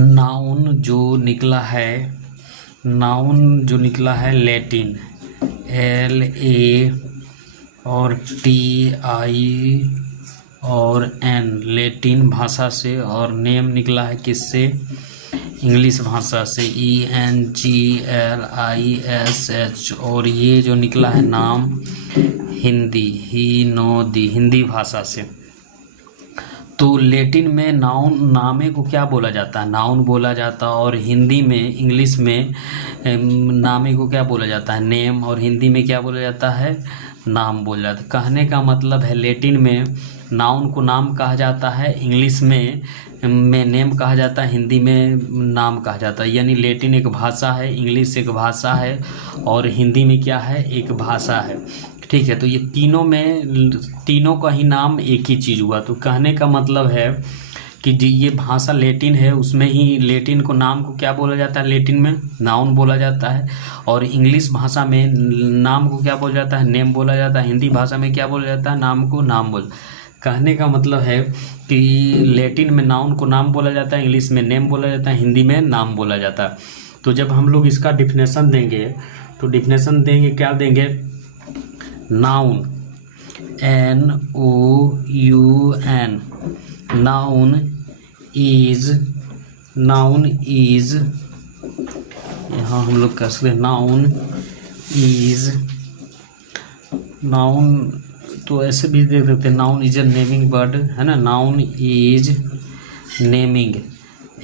Noun जो निकला है लैटिन LA और TI और N लैटिन भाषा से, और नेम निकला है किससे? इंग्लिश भाषा से ENGLISH। और ये जो निकला है नाम हिंदी भाषा से। तो लैटिन में नामे को क्या बोला जाता है? नाउन बोला जाता है। और हिंदी में, इंग्लिश में नामे को क्या बोला जाता है? नेम। और हिंदी में क्या बोला जाता है? नाम बोला जाता है। कहने का मतलब है लैटिन में नाउन को नाम कहा जाता है, इंग्लिश में नेम कहा जाता है, हिंदी में नाम कहा जाता है। यानी लैटिन एक भाषा है, इंग्लिश एक भाषा है, और हिंदी में क्या है? एक भाषा है। ठीक है, तो ये तीनों का ही नाम एक ही चीज़ हुआ। तो कहने का मतलब है कि ये भाषा लैटिन है, उसमें ही लैटिन को नाम को क्या बोला जाता है? लैटिन में नाउन बोला जाता है। और इंग्लिश भाषा में नाम को क्या बोला जाता है? नेम बोला जाता है। हिंदी भाषा में क्या बोला जाता है? नाम को नाम बोल। कहने का मतलब है कि लैटिन में नाउन को नाम बोला जाता है, इंग्लिश में नेम बोला जाता है, हिंदी में नाम बोला जाता है। तो जब हम लोग इसका डिफिनेशन देंगे तो डिफिनेशन देंगे, क्या देंगे? नाउन NOUN नाउन इज यहाँ हम लोग कह सकते हैं नाउन तो ऐसे भी देख सकते हैं। Noun is a naming word, है ना। Noun is naming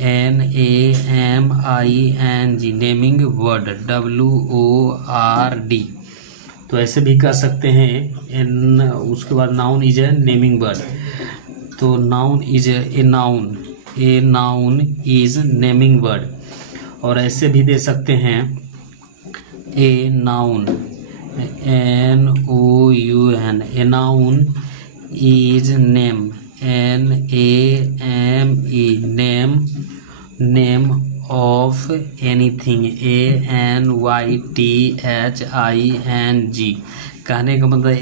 NAMING naming word WORD। तो ऐसे भी कह सकते हैं। उसके बाद noun is a naming word. तो noun is a noun is naming word. और ऐसे भी दे सकते हैं a noun NOUN a noun is name NAME name of anything ANYTHING। कहने का मतलब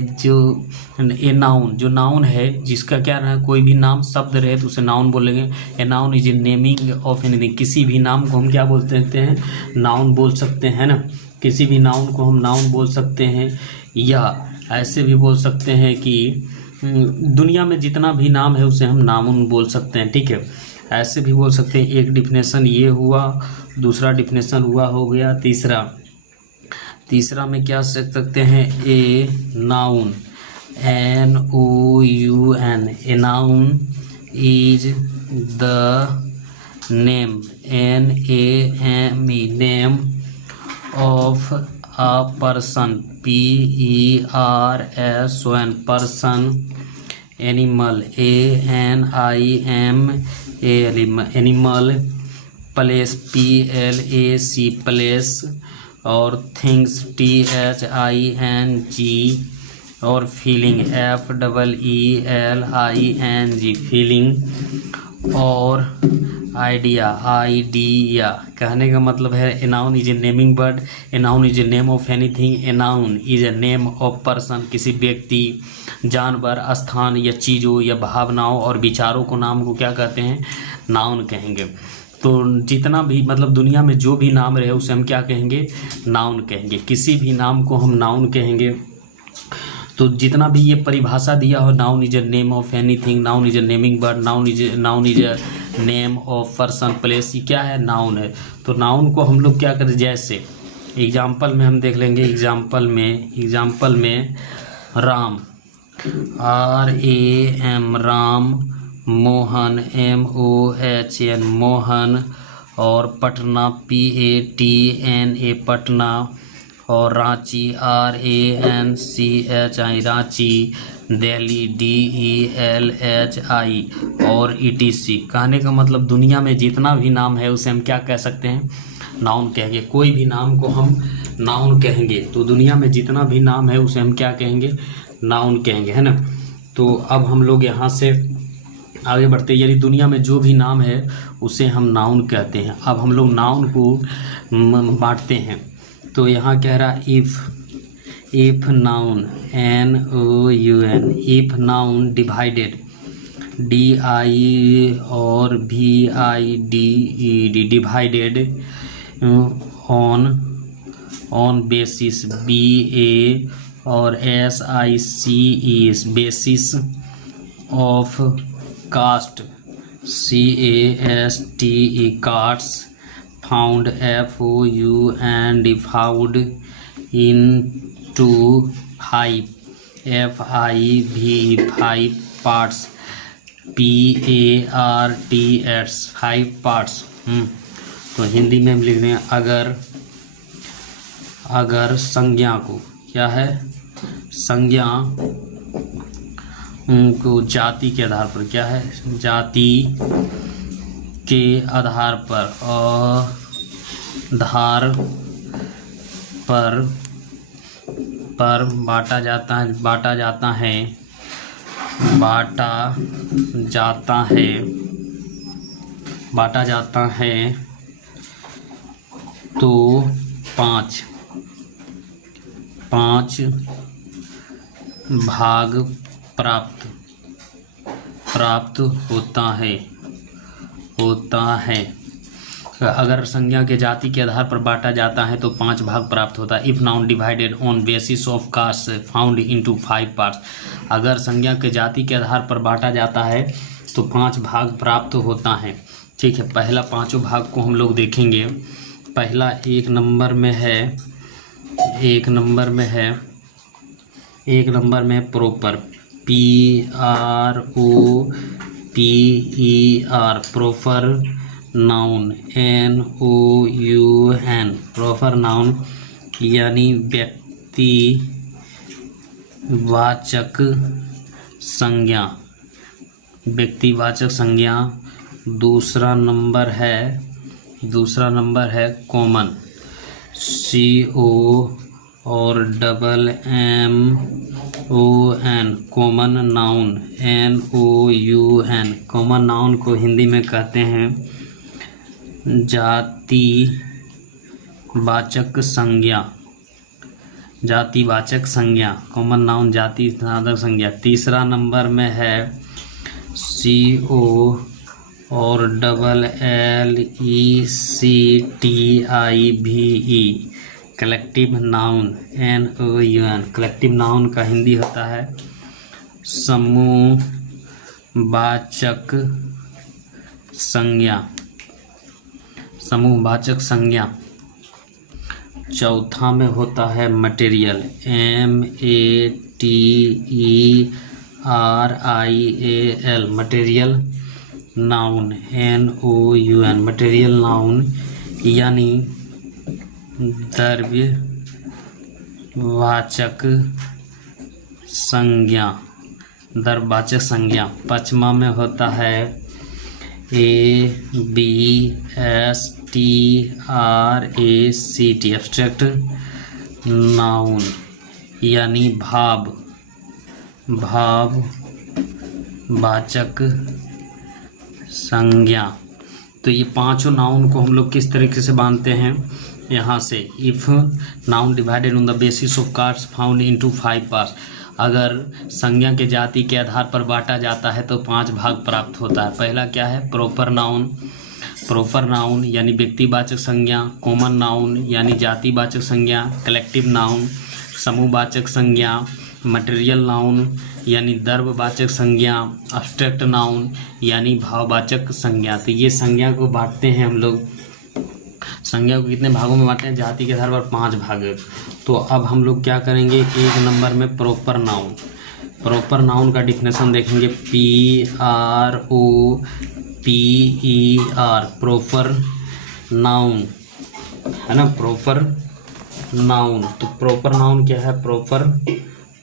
जो नाउन है, जिसका क्या है, कोई भी नाम शब्द रहे तो उसे नाउन बोलेंगे। ए noun is a naming of anything. किसी भी नाम को हम क्या बोलते हैं? नाउन बोल सकते हैं ना। किसी भी नाउन को हम नाउन बोल सकते हैं, या ऐसे भी बोल सकते हैं कि दुनिया में जितना भी नाम है उसे हम नाउन बोल सकते हैं। ठीक है, ऐसे भी बोल सकते हैं। एक डिफिनेशन ये हुआ, दूसरा डिफिनेशन हो गया। तीसरा में क्या सीख सकते हैं? A noun NOUN a noun is the name NAME name of a person PERSON person. Animal ANIMAL animal. Place PLAC place. और थिंग्स THING। और फीलिंग FEELING फीलिंग। और आइडिया। कहने का मतलब है ए noun is a naming word, A noun is a name of anything, A noun is a name of person. किसी व्यक्ति, जानवर, स्थान या चीज़ों या भावनाओं और विचारों को नाम को क्या कहते हैं? नाउन कहेंगे। तो जितना भी मतलब दुनिया में जो भी नाम रहे उसे हम क्या कहेंगे? नाउन कहेंगे। किसी भी नाम को हम नाउन कहेंगे। तो जितना भी ये परिभाषा दिया हो, noun is a name of anything, noun is a naming word, noun is a name of person place, ये क्या है? नाउन है। तो नाउन को हम लोग क्या करें? जैसे एग्जाम्पल में हम देख लेंगे। एग्जाम्पल में राम RAM राम। मोहन MOHN मोहन। और पटना PATNA पटना। और रांची RANCHI रांची। दिल्ली DELHI और ETC। कहने का मतलब दुनिया में जितना भी नाम है उसे हम क्या कह सकते हैं? नाउन कहेंगे। कोई भी नाम को हम नाउन कहेंगे। तो दुनिया में जितना भी नाम है उसे हम क्या कहेंगे? नाउन कहेंगे, है ना। तो अब हम लोग यहाँ से आगे बढ़ते हैं। यानी दुनिया में जो भी नाम है उसे हम नाउन कहते हैं। अब हम लोग नाउन को बांटते हैं। तो यहाँ कह रहा if noun NOUN if noun divided DI और VIDED, divided on basis, BA और SICE, basis of caste, CASTE, caste found, FOUND, found into 5, FIV, 5 parts, PARTS, 5 parts। तो हिंदी में हम लिख रहे हैं अगर संज्ञा को, क्या है, संज्ञा को जाति के आधार पर, क्या है, जाति के आधार पर बांटा जाता है तो पाँच भाग प्राप्त होता है। अगर संज्ञा के जाति के आधार पर बांटा जाता है तो 5 भाग प्राप्त होता है। If noun divided on basis of caste found into 5 parts, अगर संज्ञा के जाति के आधार पर बांटा जाता है तो 5 भाग प्राप्त होता है। ठीक है, पहला 5 भाग को हम लोग देखेंगे। पहला 1 नंबर में proper, PROPER, proper noun, NOUN, proper noun यानी व्यक्तिवाचक संज्ञा। दूसरा नंबर है कॉमन, CO और MMON, common noun, NOUN। Common noun को हिंदी में कहते हैं जातिवाचक संज्ञा, कॉमन नाउन जातिवाचक संज्ञा। तीसरा नंबर में है CO और LECTIVE, collective noun, NOUN। Collective noun का हिंदी होता है समूहवाचक संज्ञा। चौथा में होता है material, MATERIAL, material noun, NOUN। Material noun यानी द्रव्यवाचक संज्ञा। पाँचवा में होता है ABSTRACT, एब्स्ट्रैक्ट नाउन यानी भाववाचक संज्ञा। तो ये 5 नाउन को हम लोग किस तरीके से बांधते हैं, यहाँ से, if noun divided on the basis of caste found into 5 parts, अगर संज्ञा के जाति के आधार पर बांटा जाता है तो 5 भाग प्राप्त होता है। पहला क्या है, प्रॉपर नाउन यानी व्यक्तिवाचक संज्ञा, कॉमन नाउन यानी जातिवाचक संज्ञा, कलेक्टिव नाउन समूहवाचक संज्ञा, मटेरियल नाउन यानी द्रव्यवाचक संज्ञा, एब्स्ट्रैक्ट नाउन यानी भाववाचक संज्ञा। तो ये संज्ञा को बांटते हैं हम लोग। संज्ञा को कितने भागों में बांटते हैं, जाति के आधार पर 5 भाग। तो अब हम लोग क्या करेंगे, 1 नंबर में प्रॉपर नाउन का डिफिनेशन देखेंगे, PROPER, प्रॉपर नाउन है ना, प्रॉपर नाउन। तो प्रॉपर नाउन क्या है, प्रॉपर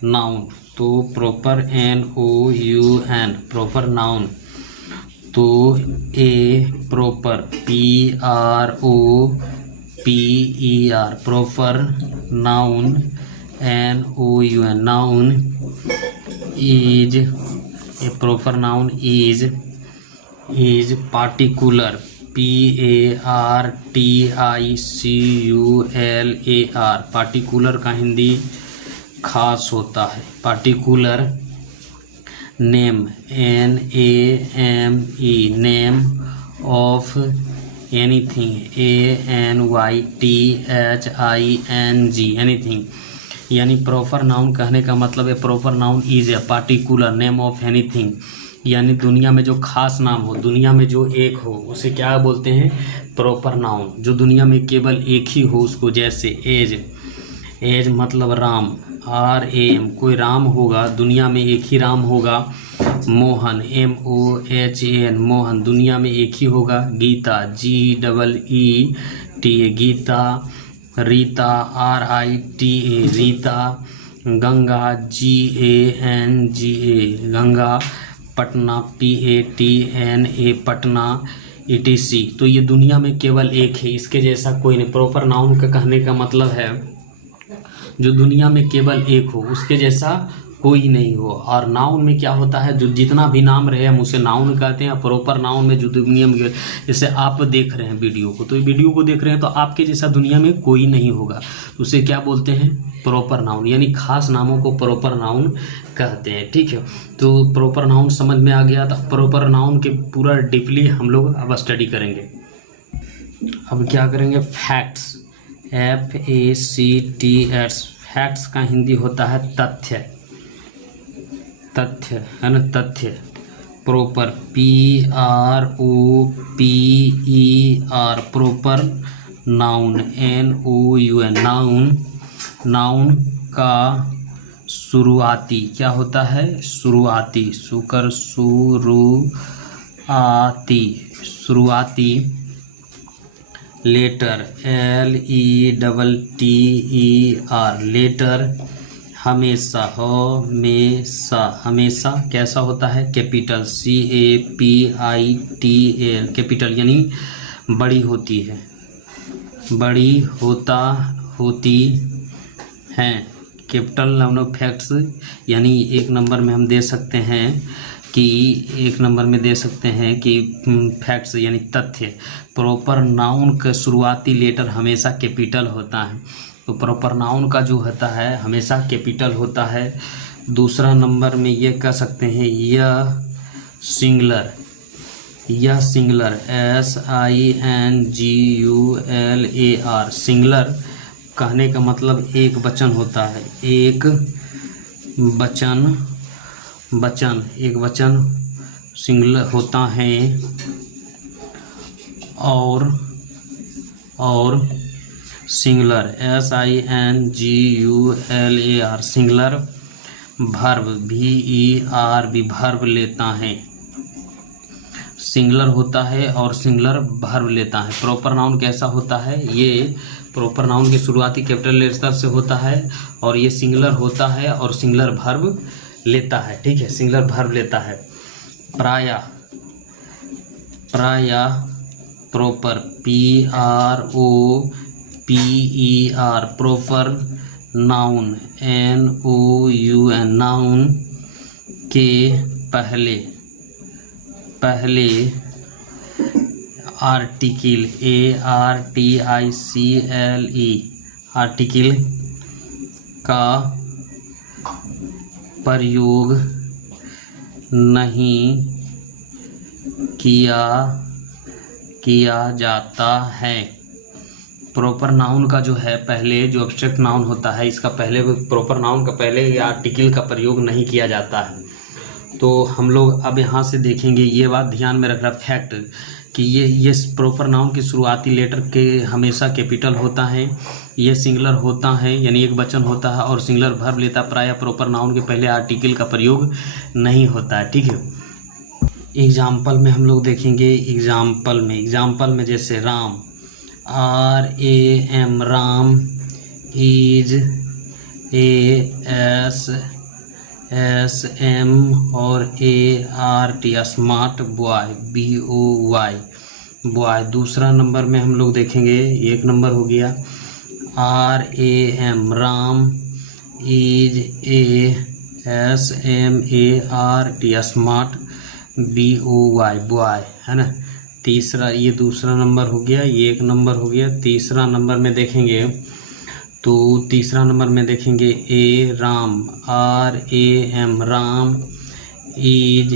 नाउन, तो प्रॉपर NOUN, प्रॉपर नाउन। तो proper PROPER, proper noun, NOUN, noun is, A proper noun is particular, PARTICULAR, particular का हिंदी खास होता है। Particular name NAME name of anything ANYTHING anything. यानी प्रॉपर नाउन कहने का मतलब है proper noun is a particular name of anything, यानी दुनिया में जो खास नाम हो, दुनिया में जो एक हो, उसे क्या बोलते हैं? Proper noun. जो दुनिया में केवल एक ही हो उसको, जैसे एज मतलब राम, RAM कोई राम होगा, दुनिया में एक ही राम होगा। मोहन MOHAN मोहन, दुनिया में एक ही होगा। Gita GEETA Gita. Rita RITA Rita. Ganga GANGA Ganga. Patna PATNA Patna ETC। तो ये दुनिया में केवल एक है, इसके जैसा कोई नहीं। प्रॉपर नाउन का कहने का मतलब है जो दुनिया में केवल एक हो, उसके जैसा कोई नहीं हो। और नाउन में क्या होता है, जो जितना भी नाम रहे हम उसे नाउन कहते हैं। प्रॉपर नाउन में जो दुनिया में, जैसे आप देख रहे हैं वीडियो को, तो वीडियो को देख रहे हैं तो आपके जैसा दुनिया में कोई नहीं होगा, उसे क्या बोलते हैं? Proper noun. यानी खास नामों को प्रॉपर नाउन कहते हैं। ठीक है, तो प्रॉपर नाउन समझ में आ गया। तो प्रॉपर नाउन के पूरा डीपली हम लोग अब स्टडी करेंगे। अब क्या करेंगे? Facts FACTS। फैक्ट्स का हिंदी होता है तथ्य, तथ्य है ना, तथ्य। Proper PROPER proper noun NOUN noun. Noun का शुरुआती क्या होता है? शुरुआती, सुकर शुरुआती, शुरुआती। Letter LETTER letter. हमेशा हमेशा कैसा होता है? कैपिटल CAPITAL कैपिटल, यानी बड़ी होती है, बड़ी होती हैं। कैपिटल नाउन ऑफ फैक्ट्स, यानी एक नंबर में हम दे सकते हैं कि फैक्ट्स यानी तथ्य। प्रॉपर नाउन का शुरुआती लेटर हमेशा कैपिटल होता है, तो प्रॉपर नाउन का जो होता है हमेशा कैपिटल होता है। दूसरा नंबर में ये कह सकते हैं यह सिंगुलर SINGULAR सिंगुलर कहने का मतलब एक वचन होता है, एक वचन सिंगुलर होता है। और singular SINGULAR singular. Verb VERB verb लेता है, सिंगुलर होता है और सिंगुलर भर्ब लेता है। प्रॉपर नाउन कैसा होता है? ये प्रॉपर नाउन की शुरुआती कैपिटल लेटर से होता है और ये सिंगुलर होता है और सिंगुलर भर्ब लेता है। ठीक है, सिंगुलर भर्ब लेता है। प्रायः proper PROPER proper noun NOUN noun के पहले आर्टिकल ARTICLE आर्टिकल का प्रयोग नहीं किया जाता है। प्रॉपर नाउन का जो है पहले, जो एब्स्ट्रैक्ट नाउन होता है, इसका पहले प्रॉपर नाउन का पहले या आर्टिकल का प्रयोग नहीं किया जाता है। तो हम लोग अब यहाँ से देखेंगे, ये बात ध्यान में रखना फैक्ट, कि ये प्रॉपर नाउन की शुरुआती लेटर के हमेशा कैपिटल होता है, ये सिंगुलर होता है यानी एक वचन होता है और सिंगुलर भर्ब लेता है। प्रायः प्रॉपर नाउन के पहले आर्टिकल का प्रयोग नहीं होता है। ठीक है, एग्जाम्पल में हम लोग देखेंगे। एग्जाम्पल में जैसे Ram RAM Ram, is ASSM और ART smart boy BOY boy. दूसरा नंबर में हम लोग देखेंगे, एक नंबर हो गया RAM Ram, is ASMART smart BOY boy, है ना। तीसरा, ये दूसरा नंबर हो गया, ये एक नंबर हो गया। तीसरा नंबर में देखेंगे तो तीसरा नंबर में देखेंगे Ram RAM Ram, is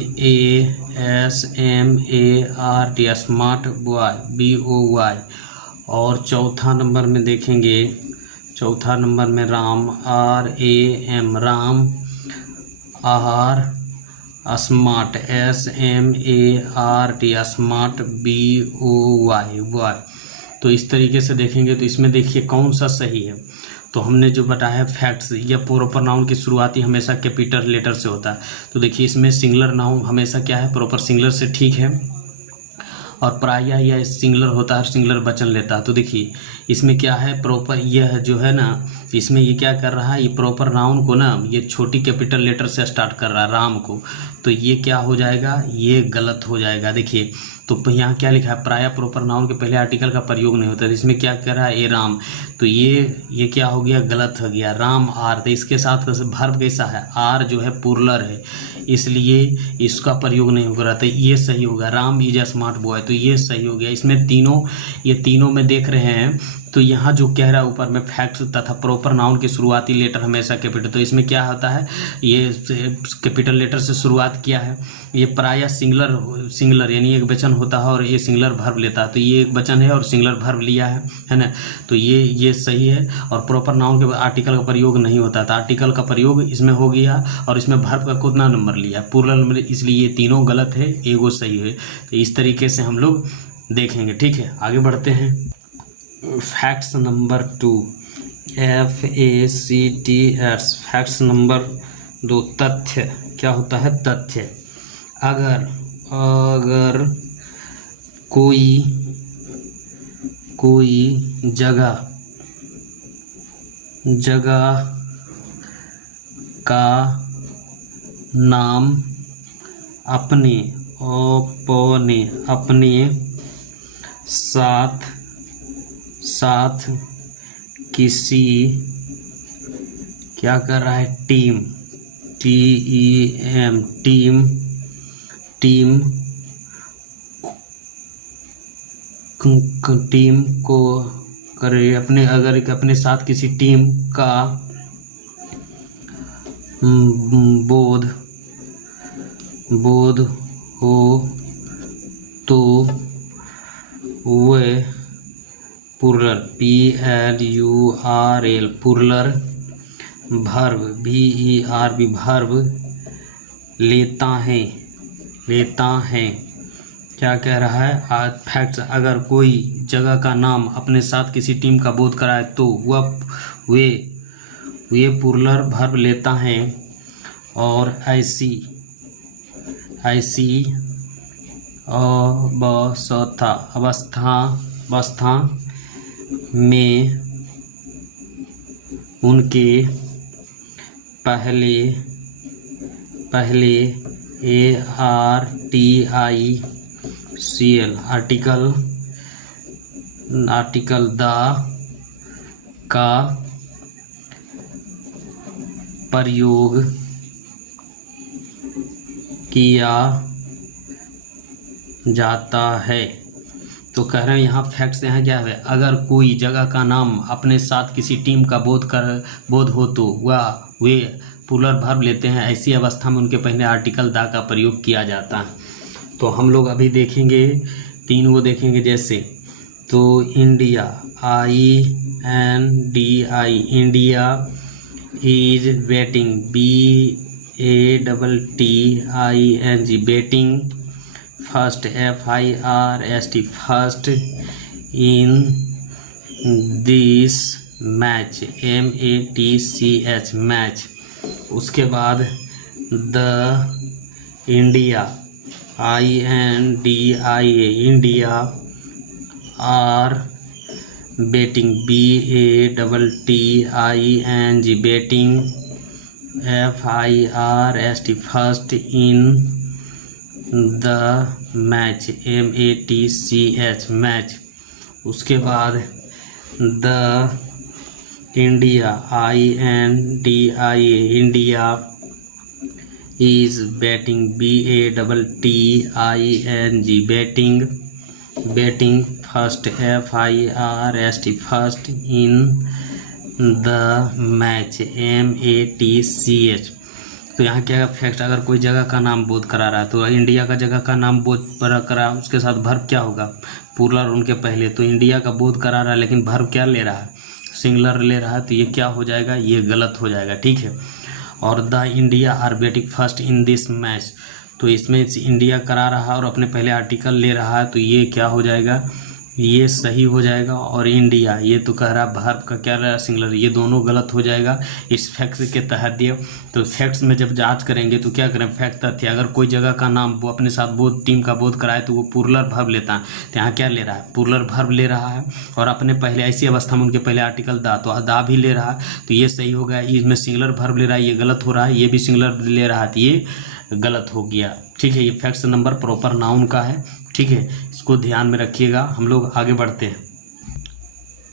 ASMART smart boy BOY। और चौथा नंबर में देखेंगे, चौथा नंबर में Ram RAM Ram R smart SMART smart BOY boy. तो इस तरीके से देखेंगे तो इसमें देखिए कौन सा सही है। तो हमने जो बताया है फैक्ट्स, या प्रॉपर नाउन की शुरुआती हमेशा कैपिटल लेटर से होता है। तो देखिए इसमें सिंगुलर नाउन हमेशा क्या है, प्रॉपर सिंगुलर से ठीक है, और प्रायः यह सिंगुलर होता है, सिंगुलर वचन लेता है। तो देखिए इसमें क्या है, प्रॉपर यह जो है ना, इसमें ये क्या कर रहा है, ये प्रॉपर नाउन को ना ये छोटी कैपिटल लेटर से स्टार्ट कर रहा है राम को। तो ये क्या हो जाएगा, ये गलत हो जाएगा। देखिए तो यहाँ क्या लिखा है, प्रायः प्रॉपर नाउन के पहले आर्टिकल का प्रयोग नहीं होता है। इसमें क्या कर रहा है, ए राम। तो ये क्या हो गया, गलत हो गया। राम आर, तो इसके साथ वर्ब कैसा है, आर जो है पुरलर है, इसलिए इसका प्रयोग नहीं हो रहा था। ये सही होगा, Ram is a smart boy. तो ये सही हो गया। इसमें तीनों, ये तीनों में देख रहे हैं। तो यहाँ जो कह रहा है ऊपर में फैक्ट तथा प्रॉपर नाउन की शुरुआती लेटर हमेशा कैपिटल। तो इसमें क्या होता है, ये कैपिटल लेटर से शुरुआत किया है। ये प्रायः सिंगुलर यानी एक वचन होता है और ये सिंगुलर वर्ब लेता है। तो ये एक वचन है और सिंगुलर वर्ब लिया है ना। तो ये सही है। और प्रॉपर नाउन के आर्टिकल का प्रयोग नहीं होता था, आर्टिकल का प्रयोग इसमें हो गया। और इसमें वर्ब का कितना नंबर लिया, प्लूरल नंबर, इसलिए ये तीनों गलत है, एगो सही है। तो इस तरीके से हम लोग देखेंगे। ठीक है, आगे बढ़ते हैं। Facts number 2, FACTS। Facts number 2, तथ्य। क्या होता है, तथ्य। अगर कोई जगह का नाम अपने साथ किसी, क्या कर रहा है, टीम को करे, अपने साथ किसी टीम का बोध हो तो वे plural PLURL plural verb VERB verb लेता है। क्या कह रहा है, फैक्ट्स। अगर कोई जगह का नाम अपने साथ किसी टीम का बोध कराए तो वे प्लूरल वर्ब लेता है। और ऐसी अवस्था में उनके पहले आर्टिकल द का प्रयोग किया जाता है। तो कह रहे हैं यहाँ फैक्ट्स यहाँ क्या है, अगर कोई जगह का नाम अपने साथ किसी टीम का बोध हो तो वे प्लूरल वर्ब लेते हैं। ऐसी अवस्था में उनके पहले आर्टिकल द का प्रयोग किया जाता है। तो हम लोग अभी देखेंगे, तीन वो देखेंगे। जैसे तो India INDI India is batting BATTING batting first FIRST first in this match MATCH match. उसके बाद the India INDIA India are batting BATTING batting FIRST first in the match MATCH match. उसके बाद the India INDIA India is batting BATTING batting first FIRST first in the match MATCH। तो यहाँ क्या है fact, अगर कोई जगह का नाम बोध करा रहा है तो इंडिया का जगह का नाम बोध करा, उसके साथ वर्ब क्या होगा, प्लूरल उनके पहले। तो इंडिया का बोध करा रहा है लेकिन वर्ब क्या ले रहा है, सिंगुलर ले रहा है, तो ये क्या हो जाएगा, ये गलत हो जाएगा, ठीक है। और the India are batting first in this match, तो इसमें इंडिया करा रहा है और अपने पहले आर्टिकल ले रहा है, तो ये क्या हो जाएगा, ये सही हो जाएगा। और इंडिया ये तो कह रहा है वर्ब का क्या रहा, सिंगुलर, ये दोनों गलत हो जाएगा इस फैक्ट के तहत दिए। तो फैक्ट्स में जब जांच करेंगे तो क्या करें, फैक्ट तथ्य, अगर कोई जगह का नाम वो अपने साथ बोध टीम का बोध कराए तो वो प्लूरल वर्ब लेता है, तो यहाँ क्या ले रहा है, प्लूरल वर्ब ले रहा है, और अपने पहले ऐसी अवस्था में उनके पहले आर्टिकल दा, तो दा भी ले रहा है, तो ये सही हो गया। इसमें सिंगुलर वर्ब ले रहा है, ये गलत हो रहा है, ये भी सिंगुलर ले रहा है, तो ये गलत हो गया, ठीक है। ये फैक्ट्स नंबर प्रॉपर नाउन का है, ठीक है, इसको ध्यान में रखिएगा। हम लोग आगे बढ़ते हैं।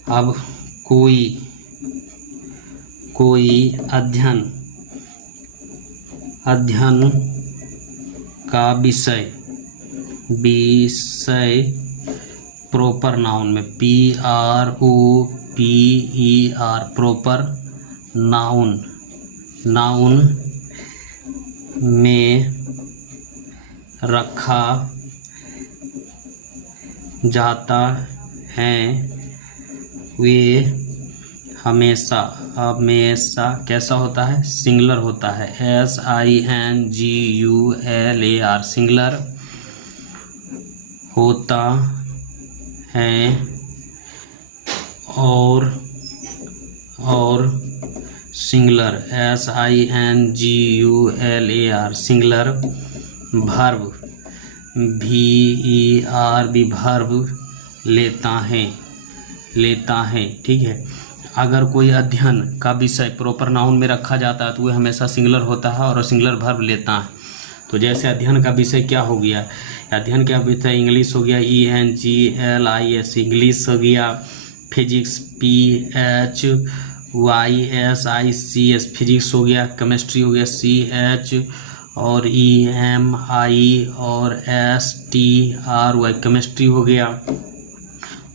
अब कोई अध्ययन का विषय प्रॉपर नाउन में PROPER प्रॉपर नाउन में रखा जाता है, वे हमेशा कैसा होता है, सिंगुलर होता है, SINGULAR सिंगुलर होता है, और singular SINGULAR singular verb verb लेता है, ठीक है। अगर कोई अध्ययन का विषय प्रॉपर नाउन में रखा जाता है तो वह हमेशा सिंगुलर होता है और सिंगुलर वर्ब लेता है। तो जैसे अध्ययन का विषय क्या हो गया, अध्ययन का विषय इंग्लिश हो गया, ENGLIS इंग्लिश हो गया, फिजिक्स PHYSICS फिजिक्स हो गया, केमिस्ट्री हो गया CH और EMI और STRY केमिस्ट्री हो गया।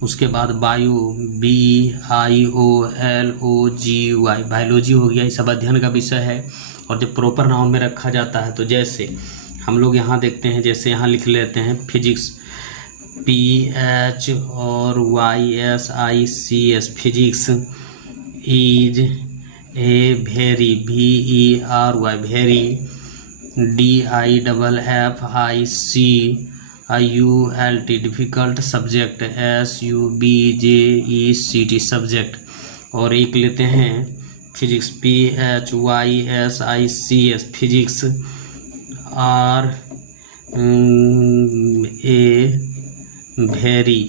उसके बाद बायो BIOLOGY बायोलॉजी हो गया, ये सब अध्ययन का विषय है। और जब प्रॉपर नाउन में रखा जाता है तो जैसे हम लोग यहाँ देखते हैं, जैसे यहाँ लिख लेते हैं फिजिक्स PH और YSICS physics is a very VERY very DIFFICULT difficult subject SUBJECT subject. और एक लेते हैं physics PHYSICS physics are a very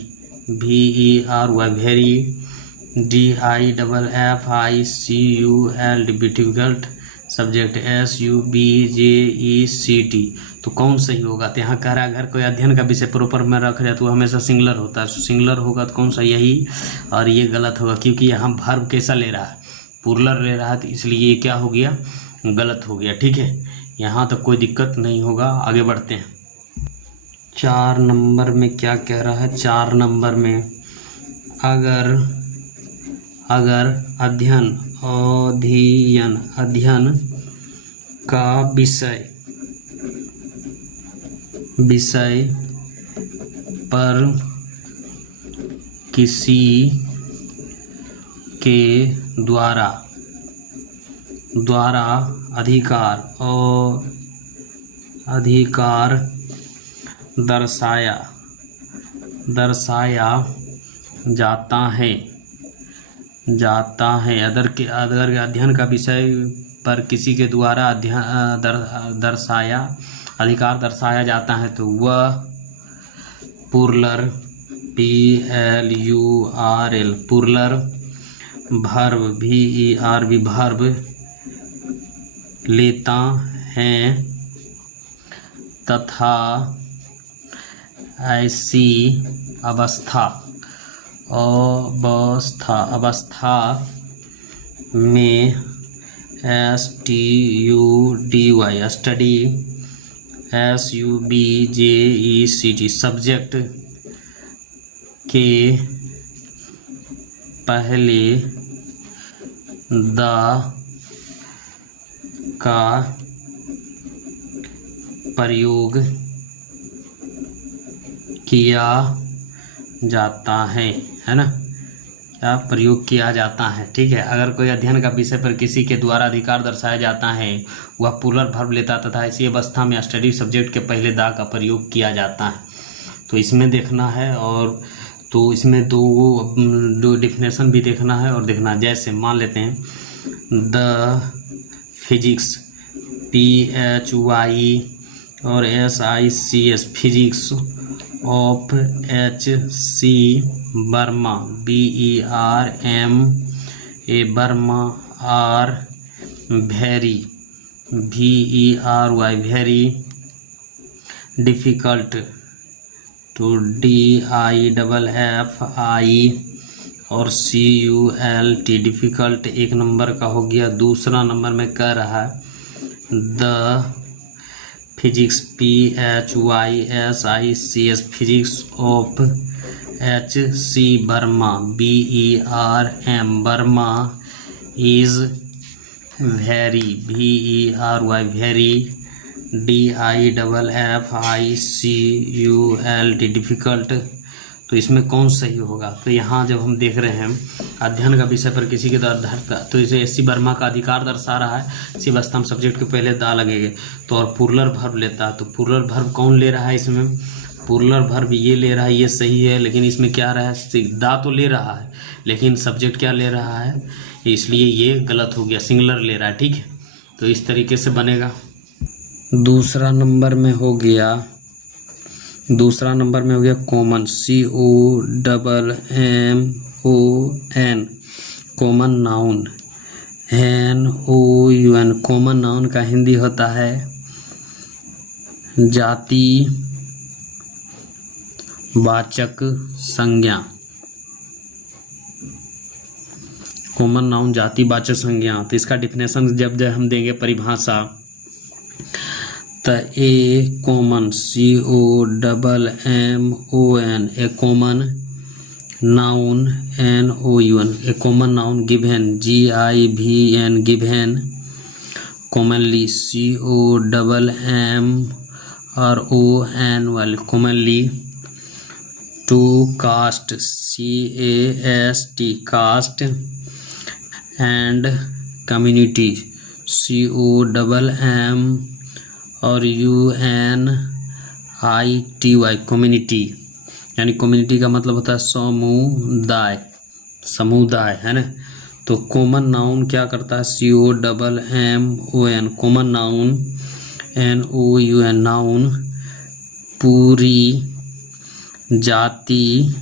VERY very DIFFICULT difficult subject SUBJECT। तो कौन सही होगा, तो यहाँ कह रहा है अगर कोई अध्ययन का विषय प्रॉपर में रखा जाए तो हमेशा सिंगुलर होता है, सिंगुलर होगा तो कौन सा, यही। और ये गलत होगा क्योंकि यहाँ वर्ब कैसा ले रहा है, प्लूरल ले रहा है, तो इसलिए ये क्या हो गया, गलत हो गया, ठीक है। यहाँ तक कोई दिक्कत नहीं होगा, आगे बढ़ते हैं। 4 नंबर में क्या कह रहा है, 4 नंबर में अगर अध्ययन का विषय पर किसी के द्वारा अधिकार दर्शाया जाता है अदर के अध्ययन का विषय पर किसी के द्वारा अधिकार दर्शाया जाता है तो वह plural PLURL plural verb VERB verb लेता है तथा ऐसी अवस्था में स्टडी SUBJECT सब्जेक्ट के पहले द का प्रयोग किया जाता है ना, क्या प्रयोग किया जाता है। ठीक है, अगर कोई अध्ययन का विषय पर किसी के द्वारा अधिकार दर्शाया जाता है, वह प्लूरल वर्ब लेता तथा इसी अवस्था में स्टडी सब्जेक्ट के पहले द का प्रयोग किया जाता है। तो इसमें देखना है, और तो इसमें दो डिफिनेशन भी देखना है और देखना है। जैसे मान लेते हैं द फिजिक्स PHY और SICS physics of HC Verma BERMA Verma are very VERY very difficult तो DIFFI और CULT डिफ़िकल्ट एक नंबर का हो गया। दूसरा नंबर में कह रहा है the physics PHYSICS physics of HC Verma BERM Verma is very VERY very DIFFICULT डिफ़िकल्ट। तो इसमें कौन सही होगा? तो यहाँ जब हम देख रहे हैं अध्ययन का विषय पर किसी के द्वारा, तो इसे SC वर्मा का अधिकार दर्शा रहा है, इसी अवस्था में सब्जेक्ट के पहले दा लगेंगे। तो और प्लूरल वर्ब लेता है, तो प्लूरल वर्ब कौन ले रहा है? इसमें प्लूरल वर्ब ये ले रहा है, ये सही है। लेकिन इसमें क्या रहा है, दा तो ले रहा है लेकिन सब्जेक्ट क्या ले रहा है, इसलिए ये गलत हो गया, सिंगुलर ले रहा है। ठीक है, तो इस तरीके से बनेगा। दूसरा नंबर में हो गया common COMMON common noun NOUN common noun का हिंदी होता है जाति वाचक संज्ञा। कॉमन नाउन जाति वाचक संज्ञा। तो इसका डिफिनेशन जब हम देंगे परिभाषा, तो a common COMMON a common noun NOUN a common noun given GIVEN given commonly COMMRON वाले commonly to caste CAST caste and community COMM और UNITY कम्युनिटी। यानी कम्युनिटी का मतलब होता है समुदाय है ना। तो कॉमन नाउन क्या करता है, COMMON common noun NOUN noun पूरी जाति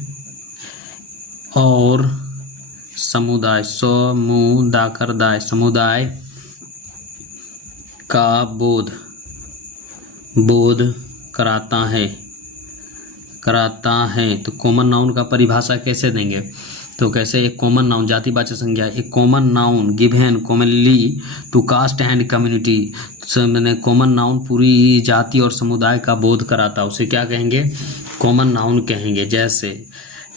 और समुदाय समुदाय का बोध कराता है। तो कॉमन नाउन का परिभाषा कैसे देंगे, तो कैसे एक कॉमन नाउन जातिवाचक संज्ञा, एक common noun given commonly to caste and community. मैंने कॉमन नाउन पूरी जाति और समुदाय का बोध कराता, उसे क्या कहेंगे, कॉमन नाउन कहेंगे। जैसे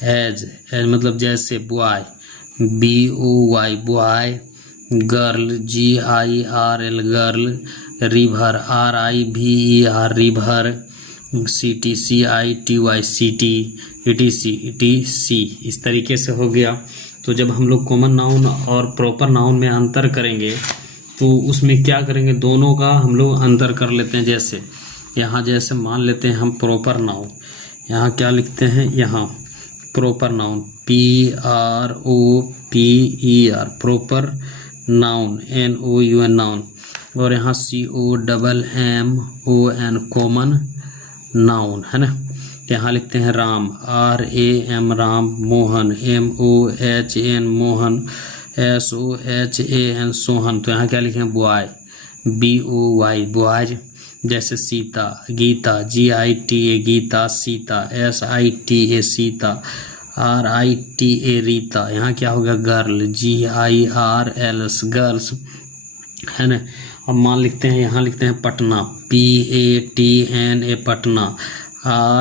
एज मतलब जैसे boy BOY boy, girl GIRL girl, river RIVER river, CITY city, ETC। इस तरीके से हो गया। तो जब हम लोग कॉमन नाउन और प्रॉपर नाउन में अंतर करेंगे तो उसमें क्या करेंगे, दोनों का हम लोग अंतर कर लेते हैं। जैसे यहाँ जैसे मान लेते हैं हम प्रॉपर नाउन, यहाँ क्या लिखते हैं, यहाँ proper noun PROPER proper noun NOUN noun, और यहाँ COMMON कॉमन नाउन है ना। यहाँ लिखते हैं Ram RAM Ram, Mohan MOHN Mohan, SOHAN Sohan. तो यहाँ क्या लिखे हैं, बॉय BOY बॉयज। जैसे Sita Gita GITA Gita, Sita SITA Sita, RITA Rita. यहाँ क्या हो गया, गर्ल GIRLS गर्ल्स है ना। अब मान लिखते हैं, यहाँ लिखते हैं Patna PATNA Patna,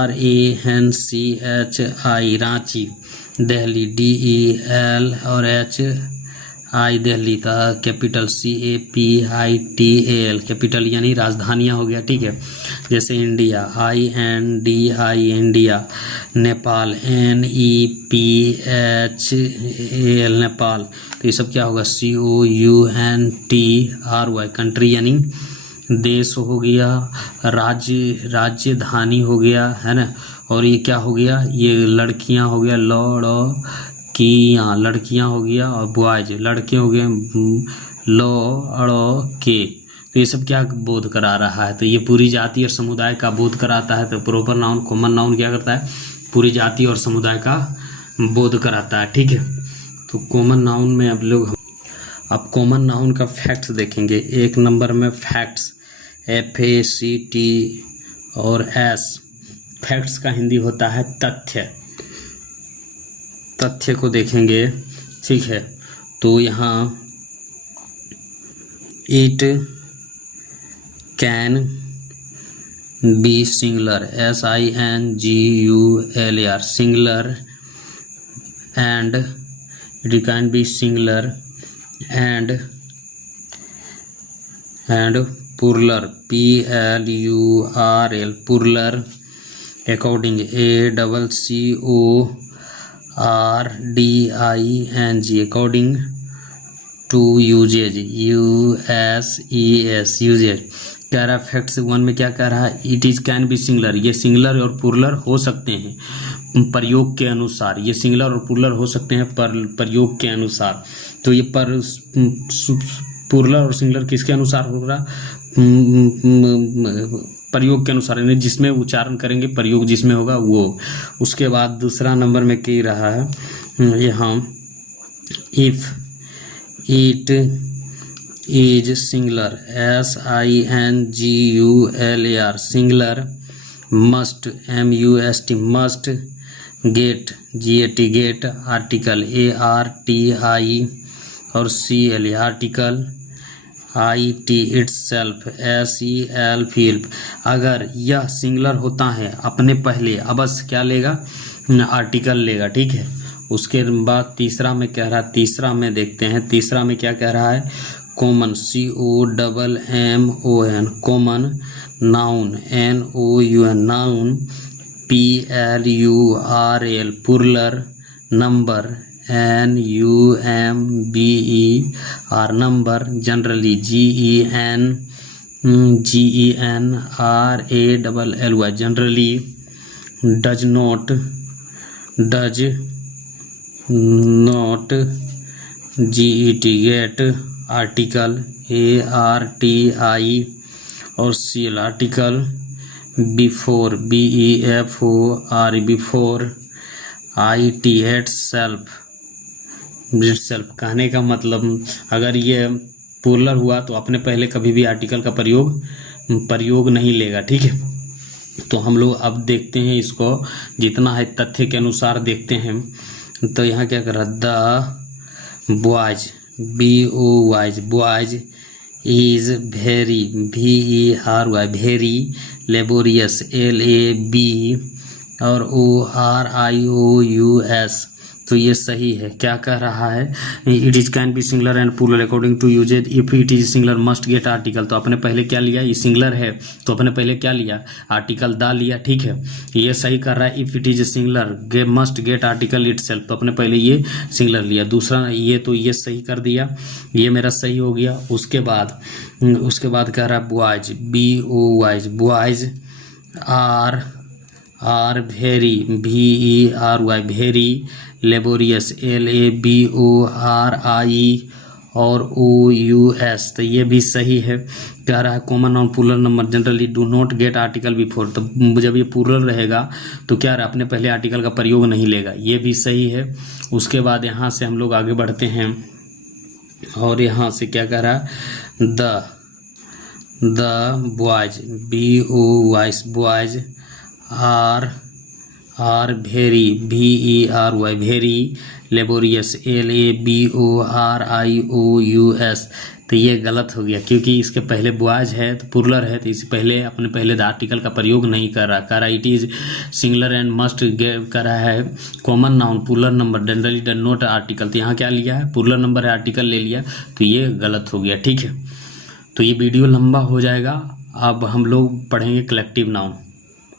RANCHI Ranchi, Delhi DEL और HI Delhi, capital CAPITAL capital यानी राजधानियाँ हो गया। ठीक है, जैसे India INDI India, Nepal NEPHAL Nepal, तो ये सब क्या होगा COUNTRY कंट्री यानी देश हो गया, राजधानी हो गया है ना। और ये क्या हो गया, ये लड़कियां हो गया लड़कियां, लड़कियां हो गया, और बॉयज लड़के हो गए लड़के। तो ये सब क्या बोध करा रहा है, तो ये पूरी जाति और समुदाय का बोध कराता है। तो प्रॉपर नाउन कॉमन नाउन क्या करता है, पूरी जाति और समुदाय का बोध कराता है। ठीक है, तो कॉमन नाउन में अब अब कॉमन नाउन का फैक्ट्स देखेंगे। एक नंबर में फैक्ट्स FACT और S। फैक्ट्स का हिंदी होता है तथ्य। तथ्य को देखेंगे, ठीक है। तो यहाँ it can be singular SINGULAR singular, and it can be singular and plural PLURL plural according ACCORDING according to usage usage। कह रहा है फैक्ट्स 1 में क्या कह रहा है, it is can be singular, ये सिंगुलर और प्लुरल हो सकते हैं प्रयोग के अनुसार। ये सिंगुलर और प्लुरल हो सकते हैं प्रयोग के अनुसार। तो ये प्लुरल और सिंगुलर किसके अनुसार होगा, प्रयोग के अनुसार, यानी जिसमें उच्चारण करेंगे प्रयोग जिसमें होगा वो। उसके बाद दूसरा नंबर में कह रहा है यहाँ if it is singular SINGULAR singular, must MUST must, get GAT article ARTI और CLE article, IT itself SELF। अगर यह सिंगुलर होता है अपने पहले अवश्य क्या लेगा, आर्टिकल लेगा। ठीक है, उसके बाद तीसरा में कह रहा है, तीसरा में देखते हैं, तीसरा में क्या कह रहा है, common COMMON common, noun NOUN noun, PLURL plural, number NUMBER number, generally GENRALLY generally, does not GET get article ARTI और CL article, before BEFOR before, IT itself कहने का मतलब अगर ये प्लुरल हुआ तो अपने पहले कभी भी आर्टिकल का प्रयोग नहीं लेगा। ठीक है, तो हम लोग अब देखते हैं इसको, जितना है तथ्य के अनुसार देखते हैं। तो यहाँ क्या कर रहा, the boys BOYZ boys is very VERY very, laborious LAB और ORIOUS। तो ये सही है। क्या कह रहा है, it is can be singular and plural according to usages, if it is singular must get article. तो अपने पहले क्या लिया, ये सिंगुलर है तो अपने पहले क्या लिया, आर्टिकल दा लिया। ठीक है, ये सही कर रहा है। If it is singular must get article itself, तो अपने पहले ये सिंगुलर लिया। दूसरा ये, तो ये सही कर दिया, ये मेरा सही हो गया। उसके बाद कह रहा है boys BOYZ boys are very VERY very, laborious LABORI और OUS। तो ये भी सही है। कह रहा है कॉमन और plural number generally do not gate article before. तो जब ये प्लुरल रहेगा तो क्या रहा, अपने पहले आर्टिकल का प्रयोग नहीं लेगा। ये भी सही है। उसके बाद यहाँ से हम लोग आगे बढ़ते हैं और यहाँ से क्या कह रहा है, the boys BOYZ boys are very VERY very, laborious LABORIOUS। तो ये गलत हो गया क्योंकि इसके पहले बॉयज है तो प्लुरल है, तो इससे पहले अपने पहले आर्टिकल का प्रयोग नहीं कर रहा। कह रहा it is singular and must कर रहा है common noun plural number generally does not article. तो यहाँ क्या लिया है, प्लुरल नंबर है, आर्टिकल ले लिया, तो ये गलत हो गया। ठीक है, तो ये वीडियो लंबा हो जाएगा, अब हम लोग पढ़ेंगे कलेक्टिव नाउन।